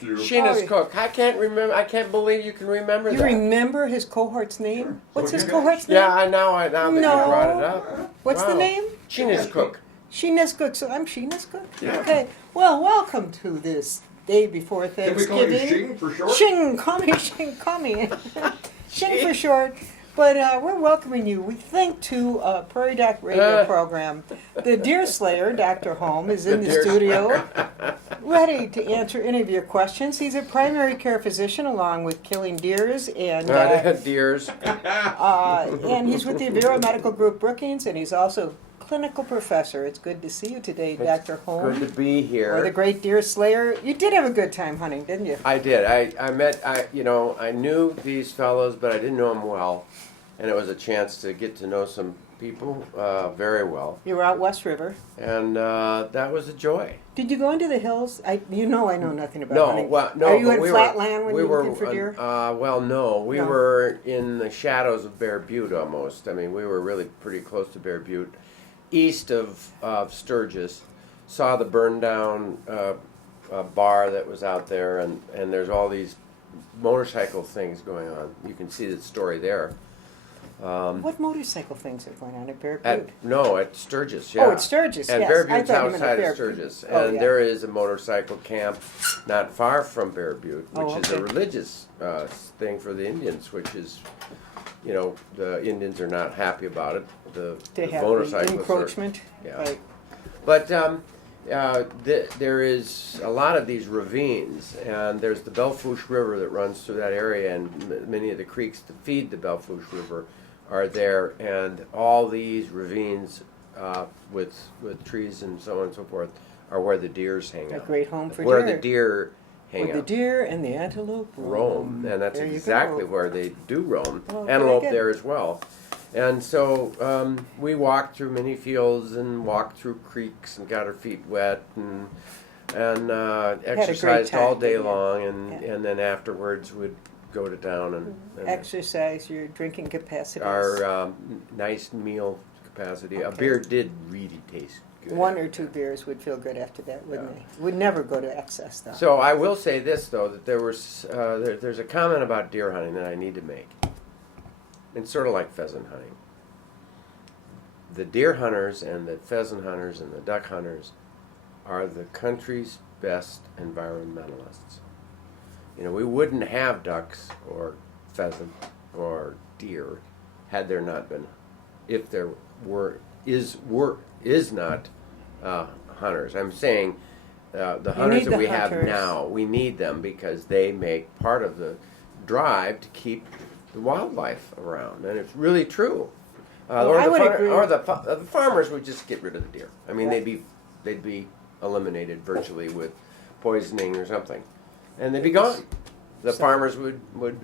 with you. Sheena's Cook. I can't remember. I can't believe you can remember that. You remember his cohort's name? Sure. What's his Okay. cohort's name? Yeah, now that you brought it up. What's the name? Sheena's Cook. Sheena's Cook. So I'm Sheena's Cook? Yeah. Okay. Well, welcome to this day before Can we call you Thanksgiving. Sheen for short? Shing, call me Shing, call me. Shing for short. But we're welcoming you. We think to Prairie Doc Radio program. The Deer Slayer, Dr. Holm, is in the studio, ready to answer any of your questions. He's a primary care physician along with killing deers and Deers. and he's with the Avera Medical Group Brookings, and he's also clinical professor. It's good to see you today, Dr. Holm. Good to be here. Or the great deer slayer. You did have a good time hunting, didn't you? I did. I knew these fellows, but I didn't know them well, and it was a chance to get to know some people very well. You were out West River. And that was a joy. Did you go into the hills? I know nothing about No, hunting. well, no. Are you but in we flat were, land when we you were were, looking for deer? Well, no. We were in the shadows of Bear Butte almost. I mean, we were really pretty close to Bear Butte, east of Sturgis. Saw the burned down bar that was out there, and there's all these motorcycle things going on. You can see the story there. What motorcycle things are going on at Bear Butte? At Sturgis, yeah. Oh, at Sturgis, and yes. Bear I Butte's thought you meant at outside Bear of Sturgis. Butte. Oh, And yeah. there is a motorcycle camp not far from Bear Butte, which is a okay. religious thing for the Indians, which is, the Indians are not happy about it. The have motorcyclists encroachment. Yeah. Right. But there is a lot of these ravines, and there's the Belfouche River that runs through that area, and many of the creeks that feed the Belfouche River are there, and all these ravines with trees and so on and so forth are where the deers hang out. A great home for where deer. the deer hang Where out. the deer and the antelope Roam, and that's There you exactly go. where they do roam. Oh, very Antelope good. there as well. And so we walked through many fields and walked through creeks and got our feet wet and exercised all time, day didn't you? long, Yeah. and then afterwards we'd go to town and Exercise your drinking capacity. our nice meal capacity. A Okay. beer did really taste good. One or two beers would feel good after that, wouldn't they? Would never go to excess, though. So I will say this though, that there's a comment about deer hunting that I need to make. It's sort of like pheasant hunting. The deer hunters and the pheasant hunters and the duck hunters are the country's best environmentalists. We wouldn't have ducks or pheasant or deer had there not been, if there is not hunters. I'm saying the hunters that we have now, we need them because they make part of the drive to keep the wildlife around, and it's really true. I would agree. Or the farmers would just get rid of the deer. I mean, Yeah. they'd be eliminated virtually with poisoning or something, and they'd be gone. The farmers would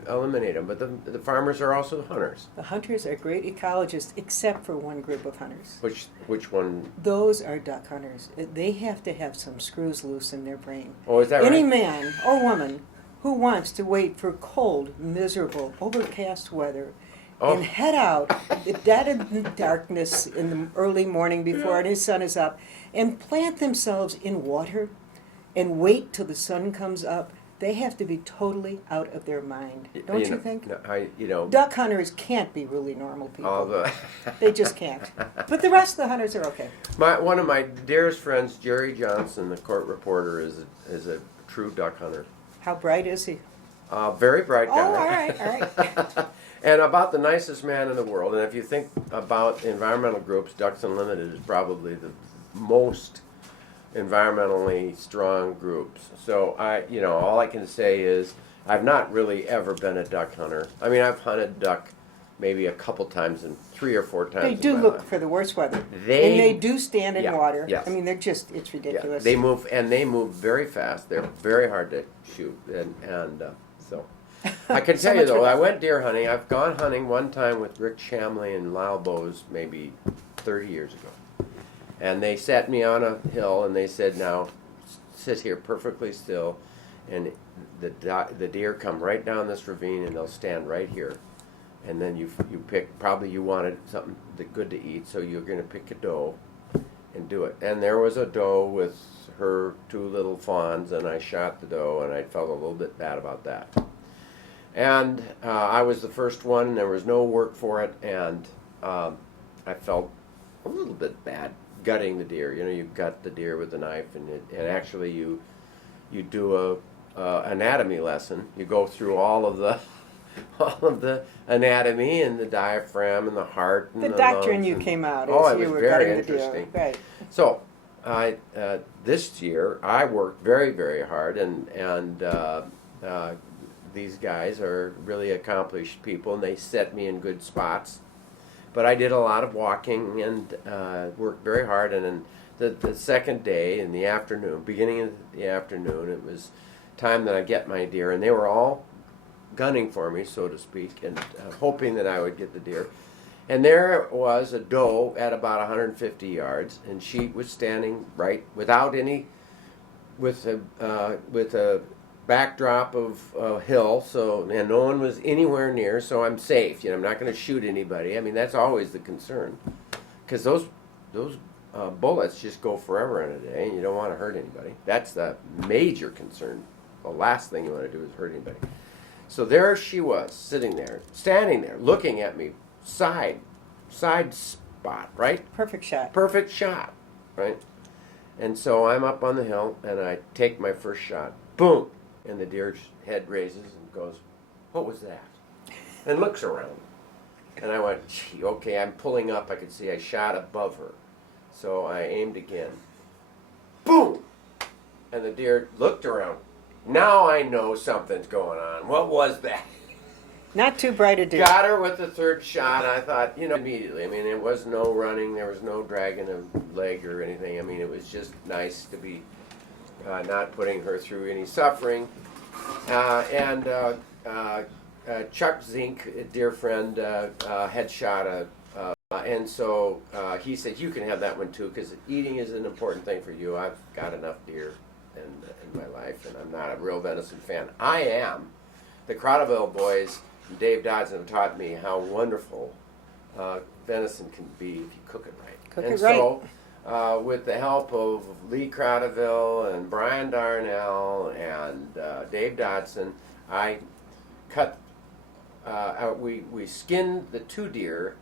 eliminate them, but the farmers are also hunters. The hunters are great ecologists, except for one group of hunters. Which one? Those are duck hunters. They have to have some screws loose in their brain. Oh, is that Any right? man or woman who wants to wait for cold, miserable, overcast weather and head out the dead of darkness in the early morning before any sun is up and plant themselves in water and wait till the sun comes up, they have to be totally out of their mind. Don't you think? No, Duck hunters can't be really normal people. all the They just can't. But the rest of the hunters are okay. one of my dearest friends, Jerry Johnson, the court reporter, is a true duck hunter. How bright is he? Very bright guy. Oh, all right. And about the nicest man in the world. And if you think about environmental groups, Ducks Unlimited is probably the most environmentally strong groups. So all I can say is I've not really ever been a duck hunter. I mean, I've hunted duck maybe a couple times and 3 or 4 times. They do in my look life. for the worst weather. They- and they do stand in Yeah, water. yes. I mean, it's ridiculous. Yeah, they move very fast. They're very hard to shoot, and so I can So tell you much for though, I that. went deer hunting. I've gone hunting one time with Rick Shamley and Lyle Bowes maybe 30 years ago, and they set me on a hill and they said, "Now sit here perfectly still, and the deer come right down this ravine and they'll stand right here." And then you pick, probably you wanted something good to eat, so you're going to pick a doe, and do it. And there was a doe with her 2 little fawns, and I shot the doe, and I felt a little bit bad about that. And I was the first one, and there was no work for it, and I felt a little bit bad gutting the deer. You know, you gut the deer with a knife, and actually you do a anatomy lesson. You go through all of the anatomy and the diaphragm and the heart and The the doctor lungs and you and, came out oh, as it you was were very gutting the deer. interesting. Right. So this year I worked very, very hard, and these guys are really accomplished people, and they set me in good spots. But I did a lot of walking and worked very hard, and then the second day in the afternoon, beginning of the afternoon, it was time that I get my deer, and they were all gunning for me, so to speak, and hoping that I would get the deer. And there was a doe at about 150 yards, and she was standing right without any, with a backdrop of a hill, and no one was anywhere near, so I'm safe. You know, I'm not going to shoot anybody. I mean, that's always the concern, because those bullets just go forever in a day, and you don't want to hurt anybody. That's the major concern. The last thing you want to do is hurt anybody. So there she was, sitting there, standing there, looking at me, side spot, right? Perfect shot. Perfect shot, right? And so I'm up on the hill, and I take my first shot. Boom! And the deer's head raises and goes, "What was that?" And looks around. And I went, "Gee, okay, I'm pulling up. I could see I shot above her." So I aimed again. Boom! And the deer looked around. Now I know something's going on. What was that? Not too bright a deer. Got her with the third shot. I thought, immediately. I mean, it was no running. There was no dragging a leg or anything. I mean, it was just nice to be not putting her through any suffering. Chuck Zink, a dear friend, had shot and so he said, "You can have that one too, because eating is an important thing for you. I've got enough deer in my life, and I'm not a real venison fan." I am. The Crotterville boys and Dave Dodson have taught me how wonderful venison can be if you cook it right. Cook it right. So, with the help of Lee Crotterville and Brian Darnell and Dave Dodson, I cut. We skinned the 2 deer,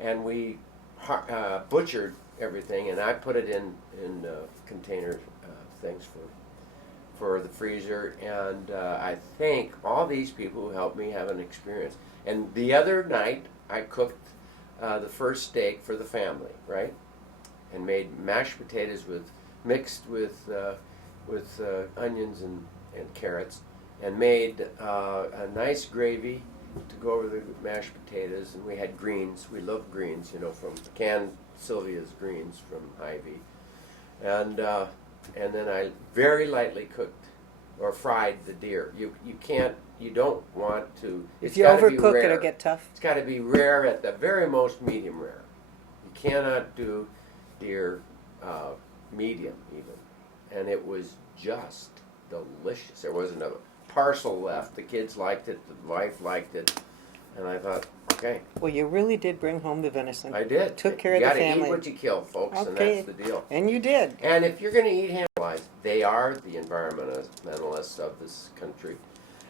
and we butchered everything, and I put it in container things for the freezer, and I thank all these people who helped me have an experience. And the other night, I cooked the first steak for the family, right? And made mashed potatoes mixed with onions and carrots, and made a nice gravy to go over the mashed potatoes. And we had greens. We love greens, from canned Sylvia's greens from Hy-Vee, and then I very lightly cooked or fried the deer. You don't want to. If you overcook, it'll get tough. It's got to be rare, at the very most medium rare. You cannot do deer medium even. And it was just delicious. There wasn't a parcel left. The kids liked it. The wife liked it. And I thought, okay. Well, you really did bring home the venison. I did. Took care of the family. You got to eat what you kill, folks, and that's the deal. And you did. And if you're going to eat hamburgers, they are the environmentalists of this country.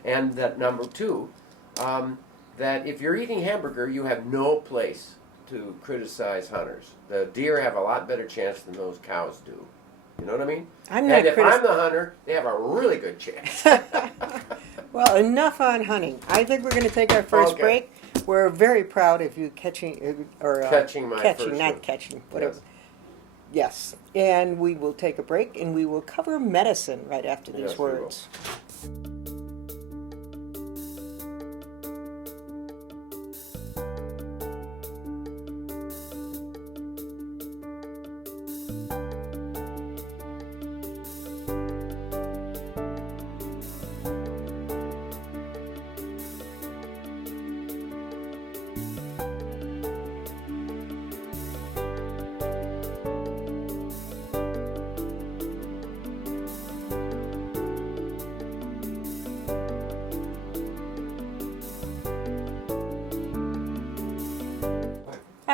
And that number 2, that if you're eating hamburger, you have no place to criticize hunters. The deer have a lot better chance than those cows do. You know what I mean? I'm not. And if I'm the hunter, they have a really good chance. Well, enough on hunting. I think we're going to take our first break. We're very proud of you catching not catching, whatever. Yes. And we will take a break, and we will cover medicine right after these words.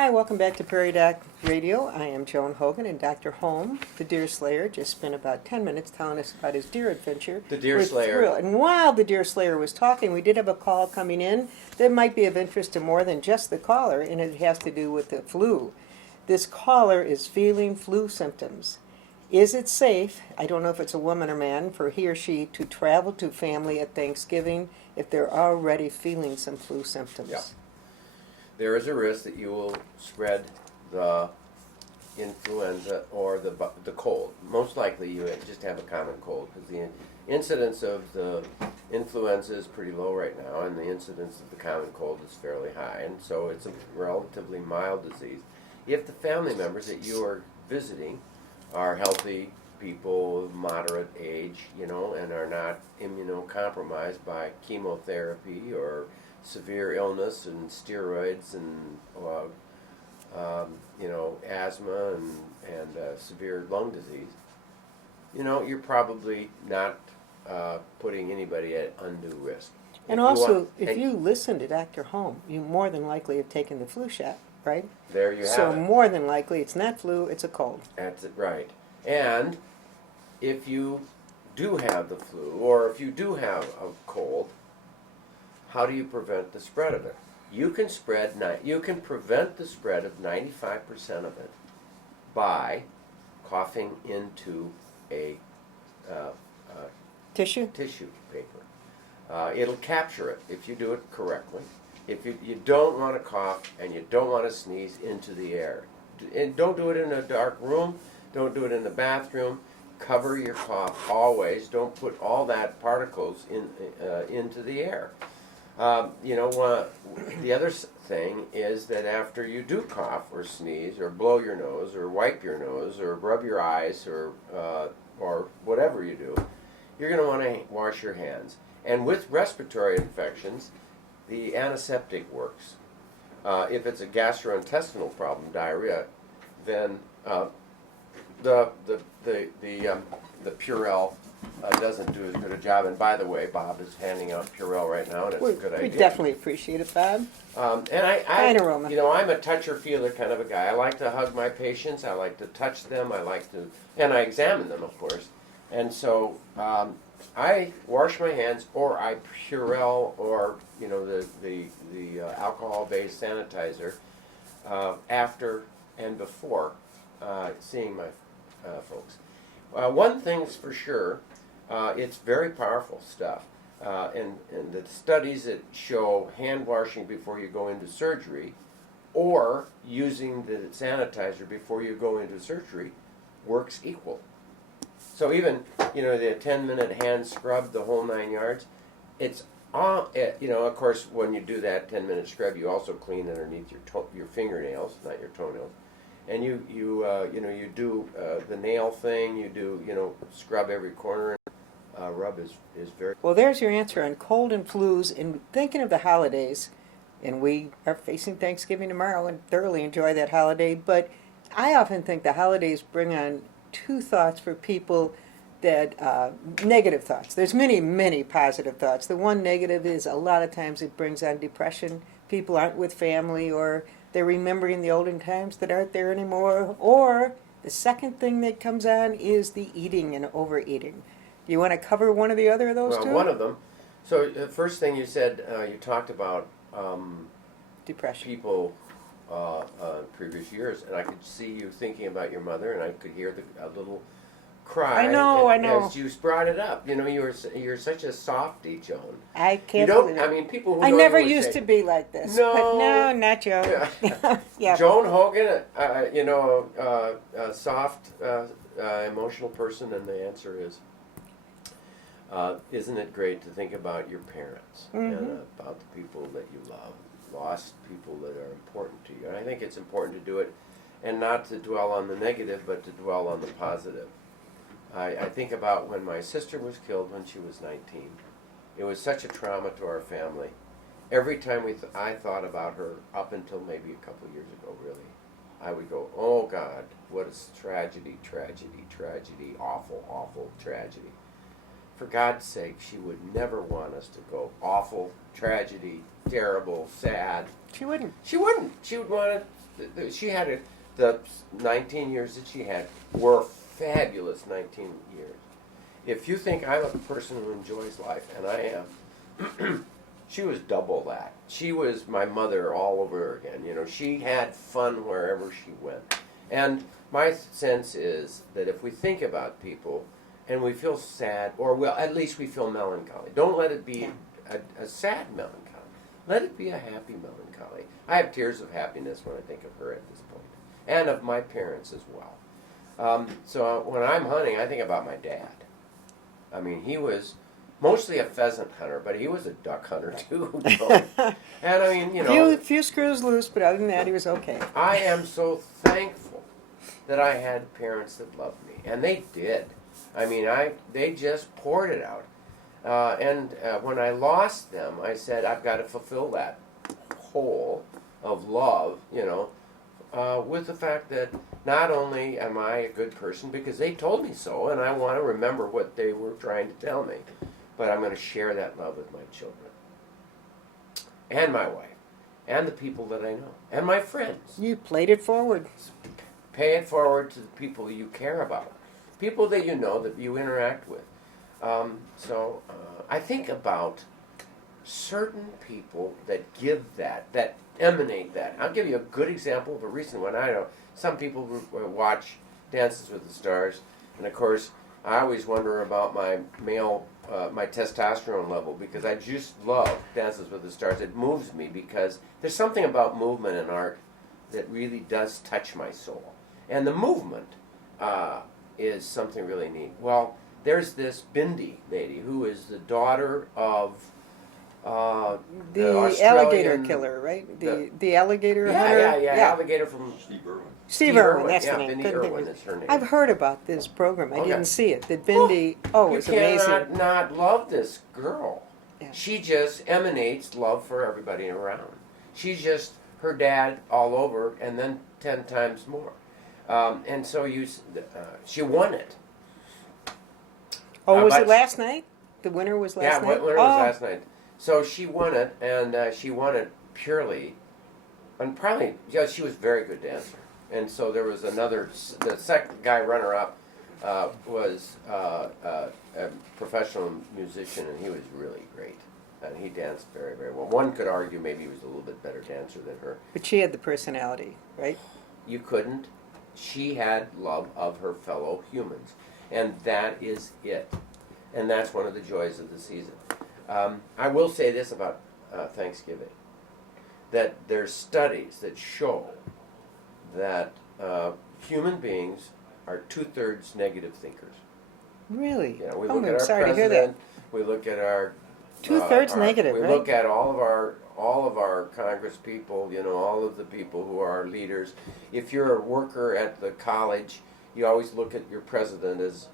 Hi, welcome back to Prairie Doc Radio. I am Joan Hogan, and Dr. Holm, the deer slayer, just spent about 10 minutes telling us about his deer adventure. The deer We're slayer. thrilled. And while the deer slayer was talking, we did have a call coming in that might be of interest to more than just the caller, and it has to do with the flu. This caller is feeling flu symptoms. Is it safe, I don't know if it's a woman or man, for he or she to travel to family at Thanksgiving if they're already feeling some flu symptoms? Yeah. There is a risk that you will spread the influenza or the cold. Most likely you just have a common cold because the incidence of the influenza is pretty low right now and the incidence of the common cold is fairly high, and so it's a relatively mild disease. If the family members that you are visiting are healthy people of moderate age, and are not immunocompromised by chemotherapy or severe illness and steroids and asthma and severe lung disease, you're probably not putting anybody at undue risk. And also, if you listen to Dr. Holm, you more than likely have taken the flu shot, right? There you have So it. more than likely it's not flu, it's a cold. That's it, right. And if you do have the flu or if you do have a cold, how do you prevent the spread of it? You can prevent the spread of 95% of it by coughing into a Tissue? tissue paper. It'll capture it if you do it correctly. If you don't want to cough and you don't want to sneeze into the air. And don't do it in a dark room. Don't do it in the bathroom. Cover your cough always. Don't put all that particles into the air. The other thing is that after you do cough or sneeze or blow your nose or wipe your nose or rub your eyes or whatever you do, you're going to want to wash your hands. And with respiratory infections, the antiseptic works. If it's a gastrointestinal problem, diarrhea, then the Purell doesn't do as good a job. And by the way, Bob is handing out Purell right now, and it's a good idea. We definitely appreciate it, Bob. And Fine aroma. I'm a toucher-feeler kind of a guy. I like to hug my patients. I like to touch them. And I examine them, of course. And so I wash my hands, or I Purell, or the alcohol-based sanitizer after and before seeing my folks. One thing's for sure, it's very powerful stuff. And the studies that show hand washing before you go into surgery or using the sanitizer before you go into surgery works equal. So even, the 10-minute hand scrub, the whole 9 yards, it's all, of course, when you do that 10-minute scrub, you also clean underneath your fingernails, not your toenails. And you do the nail thing, you do, scrub every corner. Rub is very... Well, there's your answer on cold and flus. And thinking of the holidays, and we are facing Thanksgiving tomorrow and thoroughly enjoy that holiday, but I often think the holidays bring on two thoughts for people that, negative thoughts. There's many, many positive thoughts. The one negative is a lot of times it brings on depression. People aren't with family, or they're remembering the olden times that aren't there anymore. Or the second thing that comes on is the eating and overeating. You want to cover one or the other of those two? One of them. So the first thing you said, you talked about depression. People previous years, and I could see you thinking about your mother, and I could hear a little cry. I know. As you brought it up, you're such a softie, Joan. I can't believe it. I mean, people who I know never you would used say, to be like this. No. But no, not Joan. Yeah. Joan Hogan, a soft, emotional person, and the answer is, isn't it great to think about your parents and about the people that you love, lost people that are important to you? And I think it's important to do it, and not to dwell on the negative, but to dwell on the positive. I think about when my sister was killed when she was 19. It was such a trauma to our family. Every time I thought about her, up until maybe a couple years ago, really, I would go, oh God, what a tragedy, tragedy, tragedy, awful, awful tragedy. For God's sake, she would never want us to go awful, tragedy, terrible, sad. She wouldn't. She wouldn't. She would want she had the 19 years that she had were fabulous 19 years. If you think I'm a person who enjoys life, and I am, she was double that. She was my mother all over again. She had fun wherever she went. And my sense is that if we think about people and we feel sad, or at least we feel melancholy, don't let it be a sad melancholy. Let it be a happy melancholy. I have tears of happiness when I think of her at this point, and of my parents as well. So when I'm hunting, I think about my dad. I mean, he was mostly a pheasant hunter, but he was a duck hunter too. And I mean, few screws loose, but other than that, he was okay. I am so thankful that I had parents that loved me, and they did. I mean, they just poured it out. And when I lost them, I said, I've got to fulfill that hole of love, with the fact that not only am I a good person, because they told me so, and I want to remember what they were trying to tell me, but I'm going to share that love with my children, and my wife, and the people that I know, and my friends. You played it forward. Pay it forward to the people you care about, people that you know, that you interact with. So I think about certain people that give that emanate that. I'll give you a good example of a recent one. I know some people watch Dances with the Stars, and of course I always wonder about my my testosterone level, because I just love Dances with the Stars. It moves me because there's something about movement in art that really does touch my soul, and the movement is something really neat. Well, there's this Bindi lady who is the daughter of the alligator killer, right? The alligator hunter. Yeah, alligator from Steve Irwin, that's yeah, the name. Bindi Irwin is her name. I've heard about this program. I didn't see it. That Bindi, it's amazing. You cannot not love this girl. Yeah. She just emanates love for everybody around. She's just her dad all over, and then 10 times more. And so she won it. Was it last night? The winner was last night? Yeah, winner was last night. So she won it, and she won it purely, and probably, she was a very good dancer. And so there was the second guy runner-up was a professional musician, and he was really great. And he danced very, very well. One could argue maybe he was a little bit better dancer than her. But she had the personality, right? You couldn't. She had love of her fellow humans. And that is it. And that's one of the joys of the season. I will say this about Thanksgiving, that there's studies that show that human beings are 2/3 negative thinkers. Really? Yeah, we look at our sorry president, to hear that. we look at our 2/3 negative, we right? look at all of our Congress people, all of the people who are our leaders. If you're a worker at the college, you always look at your president as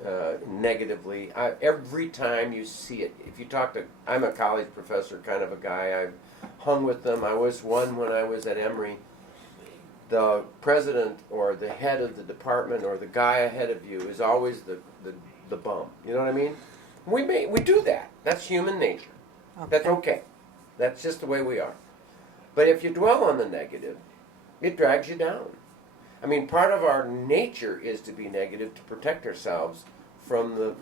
negatively. Every time you see it, if you talk to, I'm a college professor kind of a guy. I've hung with them. I was one when I was at Emory. The president or the head of the department or the guy ahead of you is always the bum. You know what I mean? We do that. That's human nature. Okay. That's okay. That's just the way we are. But if you dwell on the negative, it drags you down. I mean, part of our nature is to be negative to protect ourselves from the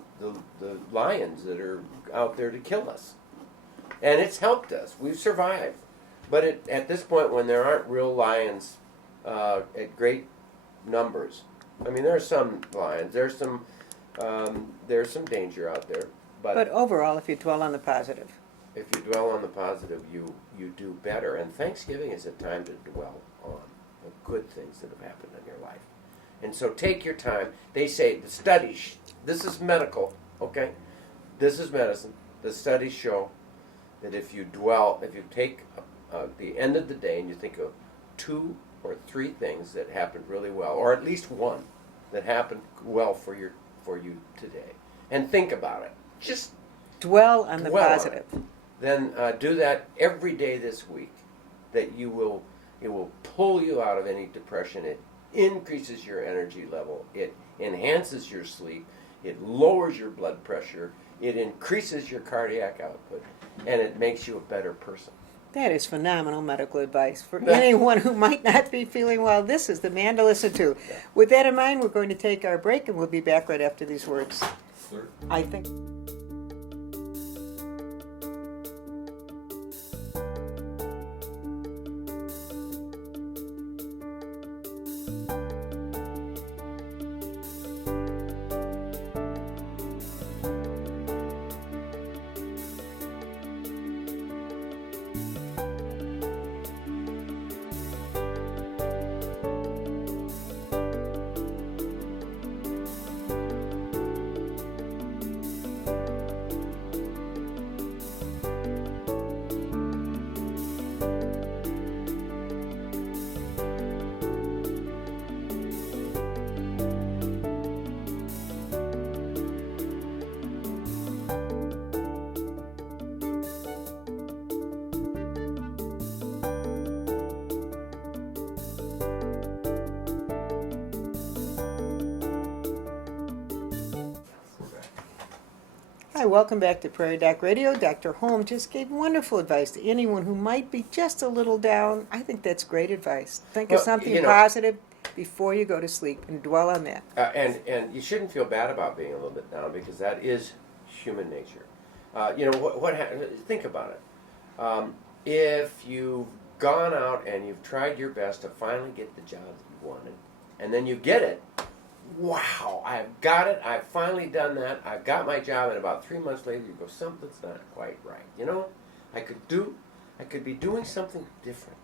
lions that are out there to kill us. And it's helped us. We've survived. But at this point, when there aren't real lions at great numbers, I mean, there are some lions. There's some danger out there. But overall, if you dwell on the positive. If you dwell on the positive, you do better. And Thanksgiving is a time to dwell on the good things that have happened in your life. And so take your time. They say, the studies, this is medical, okay? This is medicine. The studies show that if you take the end of the day and you think of 2 or 3 things that happened really well, or at least one that happened well for you today, and think about it. Just dwell on the positive. Then do that every day this week. That it will pull you out of any depression. It increases your energy level. It enhances your sleep. It lowers your blood pressure. It increases your cardiac output, and it makes you a better person. That is phenomenal medical advice for anyone who might not be feeling well. This is the man to listen to. With that in mind, we're going to take our break, and we'll be back right after these words. Sure. I think. Hi, welcome back to Prairie Doc Radio. Dr. Holm just gave wonderful advice to anyone who might be just a little down. I think that's great advice. Think of Well, something positive before you go to sleep and dwell on that. And you shouldn't feel bad about being a little bit down, because that is human nature. Think about it. If you've gone out and you've tried your best to finally get the job that you wanted, and then you get it, wow, I've got it, I've finally done that, I've got my job, and about 3 months later you go, something's not quite right. You know, I could be doing something different.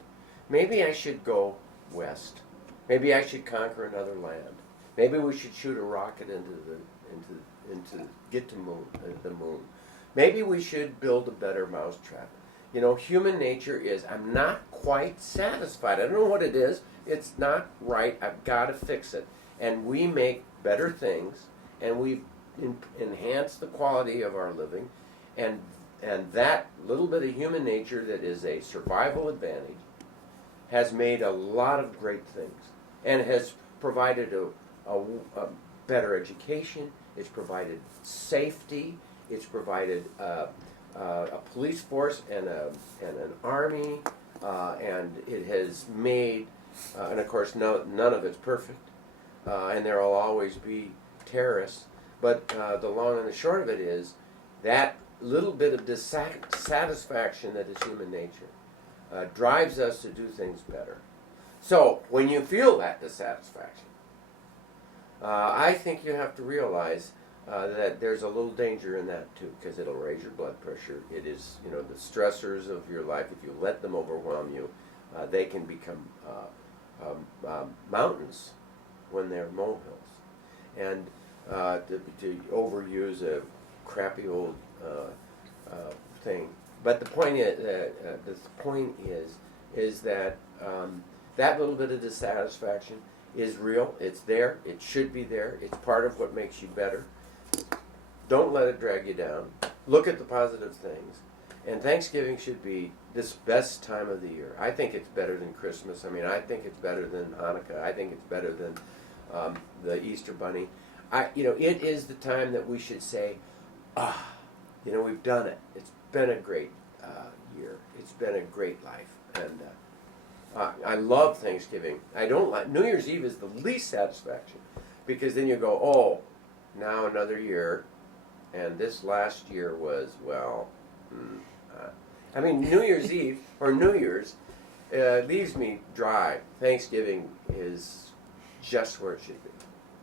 Maybe I should go west. Maybe I should conquer another land. Maybe we should shoot a rocket get to the moon. Maybe we should build a better mousetrap. You know, human nature is, I'm not quite satisfied. I don't know what it is. It's not right. I've got to fix it. And we make better things, and we enhance the quality of our living, and that little bit of human nature that is a survival advantage has made a lot of great things, and has provided a better education. It's provided safety. It's provided a police force and an army, and it has made, and of course none of it's perfect. And there will always be terrorists. But the long and the short of it is that little bit of dissatisfaction that is human nature drives us to do things better. So when you feel that dissatisfaction, I think you have to realize that there's a little danger in that too, because it'll raise your blood pressure. It is, the stressors of your life. If you let them overwhelm you, they can become mountains when they're molehills. And to overuse a crappy old thing. But the point is that that little bit of dissatisfaction is real. It's there. It should be there. It's part of what makes you better. Don't let it drag you down. Look at the positive things. And Thanksgiving should be this best time of the year. I think it's better than Christmas. I mean, I think it's better than Hanukkah. I think it's better than the Easter Bunny. It is the time that we should say, we've done it. It's been a great year. It's been a great life. And I love Thanksgiving. I don't like New Year's Eve is the least satisfaction, because then you go, oh, now another year, and this last year was, New Year's Eve or New Year's leaves me dry. Thanksgiving is just where it should be.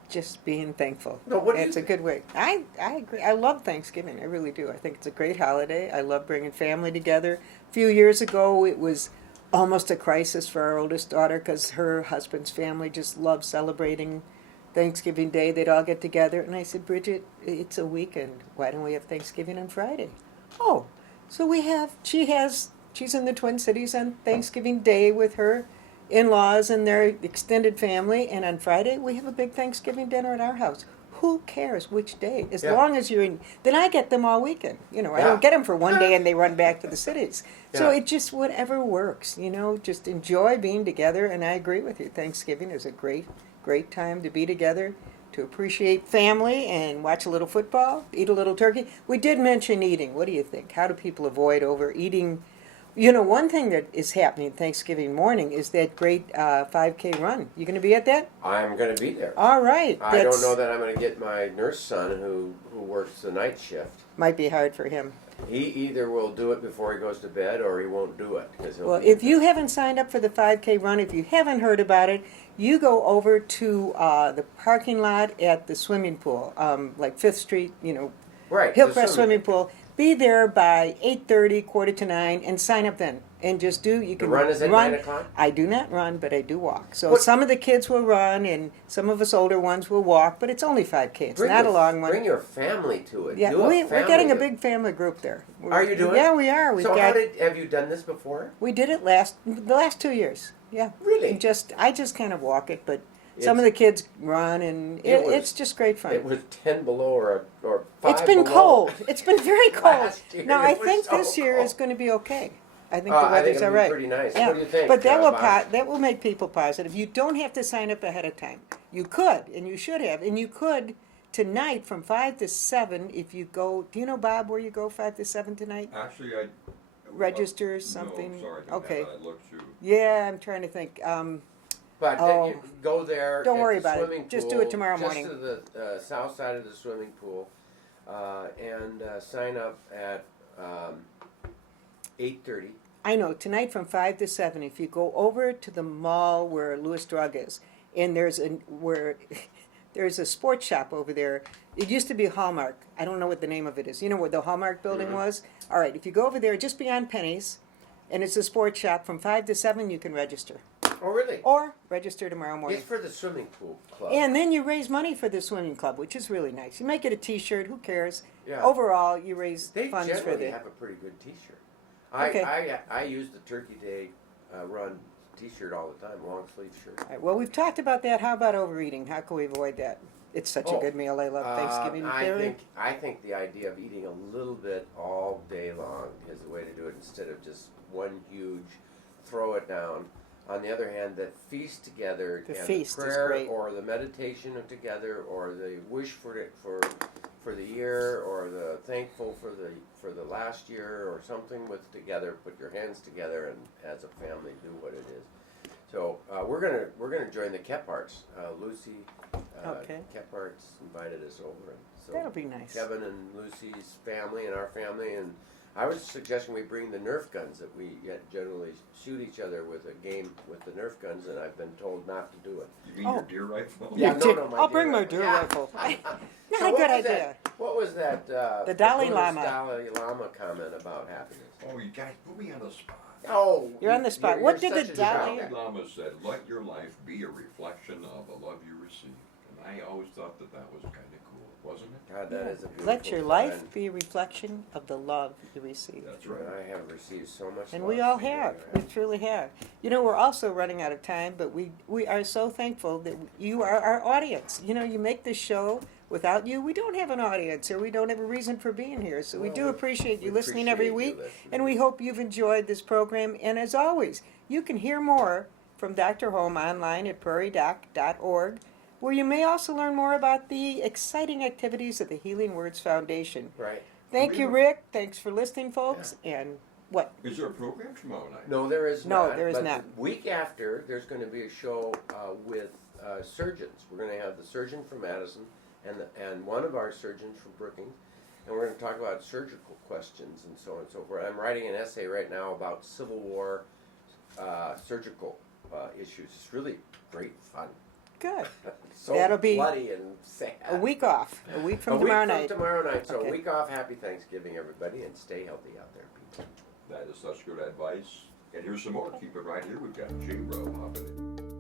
Just being thankful. No, what do you It's a think? good way. I agree. I love Thanksgiving. I really do. I think it's a great holiday. I love bringing family together. A few years ago, it was almost a crisis for our oldest daughter, because her husband's family just loved celebrating Thanksgiving Day. They'd all get together. And I said, Bridget, it's a weekend. Why don't we have Thanksgiving on Friday? Oh, so she's in the Twin Cities on Thanksgiving Day with her in-laws and their extended family, and on Friday we have a big Thanksgiving dinner at our house. Who cares which day? As long as you're in, then I get them all weekend. I don't get them for one day and they run back to the cities. So it just, whatever works, just enjoy being together. And I agree with you. Thanksgiving is a great time to be together, to appreciate family and watch a little football, eat a little turkey. We did mention eating. What do you think? How do people avoid overeating You know, one thing that is happening Thanksgiving morning is that great 5K run. You going to be at that? I'm going to be there. All right. I don't know that I'm going to get my nurse son who works the night shift. Might be hard for him. He either will do it before he goes to bed or he won't do it. Well, if you haven't signed up for the 5K run, if you haven't heard about it, you go over to the parking lot at the swimming pool, like 5th Street, right, Hillcrest Swimming Pool. Be there by 8:30, 8:45, and sign up then. And just do, you can The run is at 9 o'clock? I do not run, but I do walk. So What? some of the kids will run, and some of us older ones will walk, but it's only 5K. It's not a long one. Bring your family to it. Yeah, we're getting a big family group there. Are you doing? Yeah, we are. Have you done this before? We did it the last 2 years. Yeah. Really? I just kind of walk it, but some of the kids run, and it's just great fun. It was 10 below or 5 It's been below. cold. It's been very cold. Last year Now, I it was think so this year cold. is going to be okay. I think the I think weather's it'll all be right. pretty nice. Yeah. What do you think, But Bob? that will make people positive. You don't have to sign up ahead of time. You could, and you should have, and you could tonight from 5 to 7 if you go. Do you know, Bob, where you go 5 to 7 tonight? Actually, I Register something. No, sorry, I Okay. I looked through. Yeah, I'm trying to think. But then you go there. Don't at worry the about it. swimming Just do pool, it tomorrow morning. Just to the south side of the swimming pool, and sign up at 8:30. I know, tonight from 5 to 7, if you go over to the mall where Lewis Drug is, and there's a sports shop over there. It used to be Hallmark. I don't know what the name of it is. You know where the Hallmark building was? All right, if you go over there just beyond Penny's, and it's a sports shop, from 5 to 7 you can register. Oh, really? Or register tomorrow morning. It's for the swimming pool club. And then you raise money for the swimming club, which is really nice. You might get a T-shirt, who cares? Yeah. Overall, you raise They funds for generally the... have a pretty good T-shirt. Okay. I use the Turkey Day run T-shirt all the time, long sleeve shirt. All right, well, we've talked about that. How about overeating? How can we avoid that? It's such a good meal. I love Thanksgiving. I think the idea of eating a little bit all day long is the way to do it instead of just one huge throw it down. On the other hand, that feast together The and feast the is prayer great. or the meditation together or the wish for the year or the thankful for the last year or something with together. Put your hands together and as a family do what it is. So we're gonna join the Keparts. Lucy Keparts invited us over, and so That'll be nice. Kevin and Lucy's family and our family, and I was suggesting we bring the Nerf guns that we generally shoot each other with a game with the Nerf guns, and I've been told not to do it. You mean your deer rifle? Yeah, I'll bring my deer rifle. Not So a good idea. What was that? The Dalai Buddhist Lama. Dalai Lama comment about happiness. Oh, you guys put me on the spot. Oh, You're on the spot. What did the Dalai- Dalai Lama said, let your life be a reflection of the love you receive. And I always thought that was kind of cool, wasn't it? God, that is a beautiful Let your thought, life and- be a reflection of the love you receive. That's and right. I have received so much And love we all from you, have. right? We truly have. You know, we're also running out of time, but we are so thankful that you are our audience. You know, you make this show. Without you, we don't have an audience, or we don't have a reason for being here. So we Well, do appreciate you we listening every appreciate week, you listening. and we hope you've enjoyed this program. And as always, you can hear more from Dr. Holm online at prairiedoc.org, where you may also learn more about the exciting activities of the Healing Words Foundation. Right. Thank you, Rick. Thanks for listening, folks. And what? Is there a program tomorrow night? No, there is No, not. there is but not. The week after, there's going to be a show with surgeons. We're going to have the surgeon from Madison and one of our surgeons from Brookings, and we're going to talk about surgical questions and so on and so forth. I'm writing an essay right now about Civil War surgical issues. It's really great fun. Good. So That'll be bloody and sad. A week off. A week from A tomorrow week night. from tomorrow night. So Okay. a week off. Happy Thanksgiving, everybody, and stay healthy out there, people. That is such good advice. And here's some more. Keep it right here. We've got J-Bro hopping in.